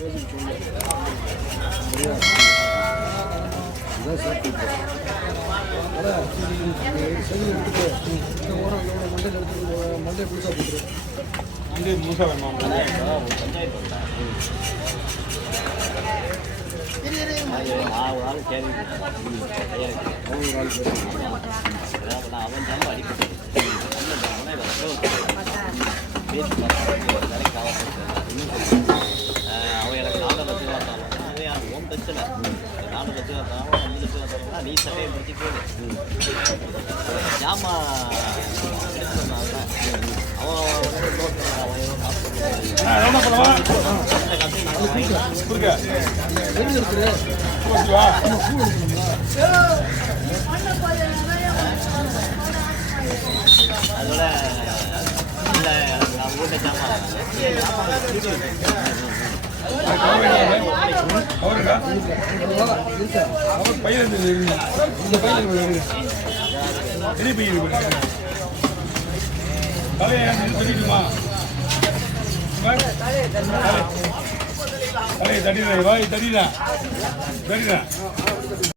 Monday புதுசாக போட்டுரு Monday முழுசாக வேணுமா அவன் அடிக்கிறது அவன் எனக்கு 4 லட்சம் பார்த்தாலும் அதே ஓம் பிரச்சனை 4 லட்சம் பார்த்தாலும் 5 லட்சம் பார்த்தாலும் நீ சட்டையை பிடிச்சி கேளு ஜாமா அதோட இல்லை வீட்டை ஜாமா பையன் பெரிய பையன் தலையை சொல்லிட்டுமா தலையை தட்டிடுறேன் வாய் தட்டிடுறேன்